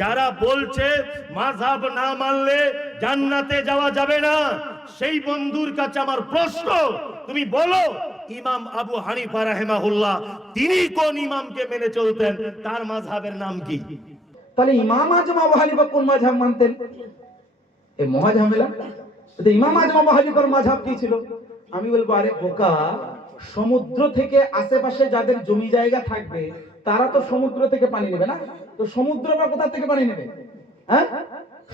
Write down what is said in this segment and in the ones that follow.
যারা বলছে মাযহাব না মানলে জান্নাতে যাওয়া যাবে না, সেই বন্ধুর কাছে আমার প্রশ্ন, তুমি বলো ইমাম আবু হানিফা রাহিমাহুল্লাহ তিনি কোন ইমামকে মেনে চলতেন, তার মাযহাবের নাম কি? তাহলে ইমাম আজম আবু হানিফা কোন মাযহাব মানতেন? এই মহা ঝামেলা। তো ইমাম আজম আবু হানিফার মাযহাব কি ছিল? আমি বলবো, আরে বোকা, সমুদ্র থেকে আশেপাশে যাদের জমি জায়গা থাকবে তারা তো সমুদ্র থেকে পানি নেবে না। তো সমুদ্র বা কোথা থেকে পানি নেবে? হ্যাঁ,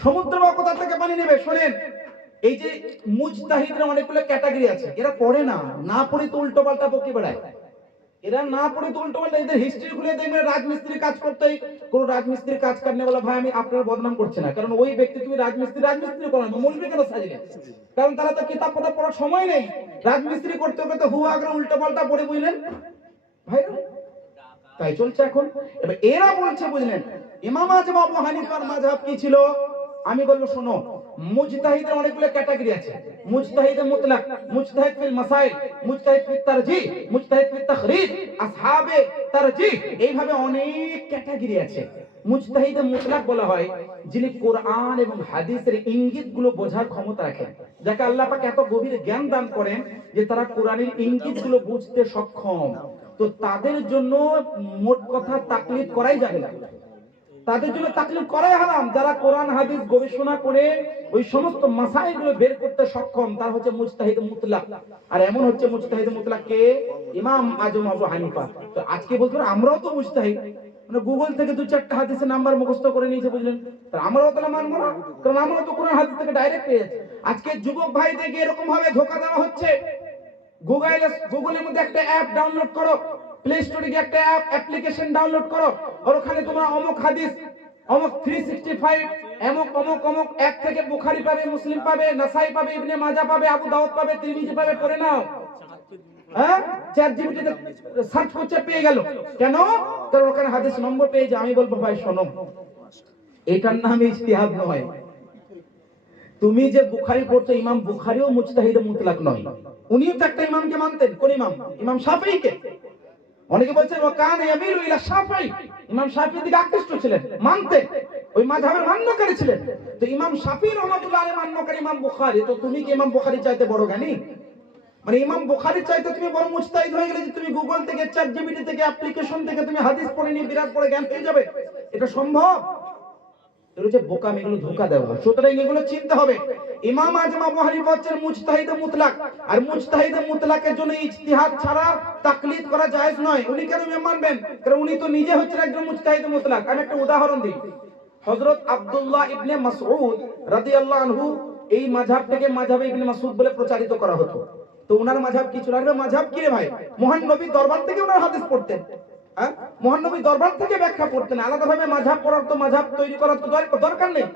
সমুদ্র বা কোথা থেকে পানি নেবে? শোনেন, এই যে মুজতাহিদরা অনেকগুলো ক্যাটাগরি আছে, এরা পড়ে না, না পড়ে তো উল্টো পাল্টা বকে বেড়ায়। এরা না পড়ে তো উল্টো পাল্টা, এদের হিস্ট্রি খুলে দেখবেন রাজমিস্ত্রি কাজ করতেই কোন রাজমিস্ত্রির কাজ করনে বলা, ভাই আমি আপনার বদনাম করছে না, কারণ ওই ব্যক্তি তুমি রাজমিস্ত্রি করেন মৌলবি কেন সাজিয়ে? কারণ তারা তো কিতাব পড়া পড়ার সময় নেই, রাজমিস্ত্রি করতে করতে হুয়া করে উল্টো পাল্টা পড়ে, বুঝলেন ভাই? তাই চলছে এখন। এবার এরা বলছে, বুঝলেন, ইমাম আজম আবু হানিফার মাযহাব কি ছিল? আমি বলবো শোনো, মুজতাহিদের অনেকগুলো ক্যাটাগরি আছে। মুজতাহিদ মুতলাক, মুজতাহিদ ফিল মাসাইল, মুজতাহিদ ফিত তারজিহ, মুজতাহিদ ফিত তাখরিজ, আসহাবে তারজিহ, এইভাবে অনেক ক্যাটাগরি আছে। মুজতাহিদ মুতলাক বলা হয় যিনি কোরআন এবং হাদিসের ইঙ্গিতগুলো বোঝার ক্ষমতা রাখেন, যাকে আল্লাহ পাক এত গভীর জ্ঞান দান করেন যে তারা কোরআনের ইঙ্গিতগুলো বুঝতে সক্ষম। তো তাদের জন্য মোট কথা তাকলিদ করাই যাবে না, তাদের জন্য তাকলিদ করাই হারাম। যারা কোরআন হাদিস গবেষণা করে ওই সমস্ত মাসাইলগুলো বের করতে সক্ষম, তার হচ্ছে মুজতাহিদ মুতলাক। আর এমন হচ্ছে মুজতাহিদ মুতলাক কে? ইমাম আজম আবু হানিফা। তো আজকে বলতে পারে আমরাও তো মুজতাহিদ, মানে গুগল থেকে দু চারটা হাদিসের নাম্বার মুখস্থ করে নিয়েছে, বুঝলেন? তো আমরাও তাহলে মানবো না, কারণ আমরাও তো কোরআন হাদিস থেকে ডাইরেক্ট পেয়ে যাচ্ছি। আজকে যুবক ভাইদেরকে এরকম ভাবে ধোঁকা দেওয়া হচ্ছে। গুগলের মধ্যে একটা অ্যাপ ডাউনলোড করো, প্লে স্টোরে গিয়ে একটা অ্যাপ্লিকেশন ডাউনলোড করো, আর ওখানে তোমরা অমুক হাদিস, অমুক 365, অমুক অমুক অমুক এক থেকে বুখারী পাবে, মুসলিম পাবে, নাসাই পাবে, ইবনে মাজাহ পাবে, আবু দাউদ পাবে, তিরমিজি পাবে, পড়ে নাও। হ্যাঁ, চ্যাট জিপিটিতে সার্চ করছে, পেয়ে গেল। কেন? কারণ ওখানে হাদিস নম্বর পেয়ে যায়। আমি বলবো ভাই শোনো, এটার নাম ইজতিহাদ নয়। তুমি যে বুখারী পড়ছো, ইমাম বুখারীও মুজতাহিদ মুতলাক নয়। উনিও তো একটা ইমামকে মানতেন। কোন ইমাম? ইমাম শাফিঈকে। অনেকে বলছেন ওয়া কানা ইয়ামিলু ইলা শাফিঈ, ইমাম শাফিঈর দিকে আকৃষ্ট ছিলেন, মানতেন, ওই মাযহাবের মান্যকারী ছিলেন। তো ইমাম শাফিঈ রাহমাতুল্লাহ আলাইহি মান্যকারী ইমাম বুখারী, তো তুমি কি ইমাম বুখারীর চাইতে বড় জ্ঞানী? মানে ইমাম বুখারীর চাইতে তুমি বড় মুজতাহিদ হয়ে গেলে যে তুমি গুগল থেকে, চ্যাট জিপিটি থেকে, অ্যাপ্লিকেশন থেকে তুমি হাদিস পড়ে নিয়ে বিরাট বড় জ্ঞান পেয়ে যাবে? এটা সম্ভব? বোকামি, এগুলো ধোঁকা দেওয়া। সুতরাং এগুলো চিনতে হবে। ইমাম আজম আবু হানিফা হচ্ছেন মুজতাহিদ মুতলাক, আর মুজতাহিদ মুতলাকের জন্য ইজতিহাদ ছাড়া তাকলিদ করা জায়েজ নয়। উনি কেন মানবেন? কারণ উনি তো নিজে হচ্ছেন একজন মুজতাহিদ মুতলাক। আমি একটা উদাহরণ দিই। হযরত আব্দুল্লাহ ইবনে মাসউদ রাদিয়াল্লাহু আনহু, এই মাযহাবটাকে মাযহাবে ইবনে মাসউদ বলে প্রচারিত করা হতো। তো ওনার মাযহাব কি ছিল? আরে মাযহাব কি রে ভাই? মহান নবীর দরবার থেকে ওনার হাদিস পড়তেন। হ্যাঁ, মহান নবীর দরবার থেকে ব্যাখ্যা পড়তেন। আলাদাভাবে মাযহাব পড়ার তো, মাযহাব তৈরি করার তো দরকার নেই।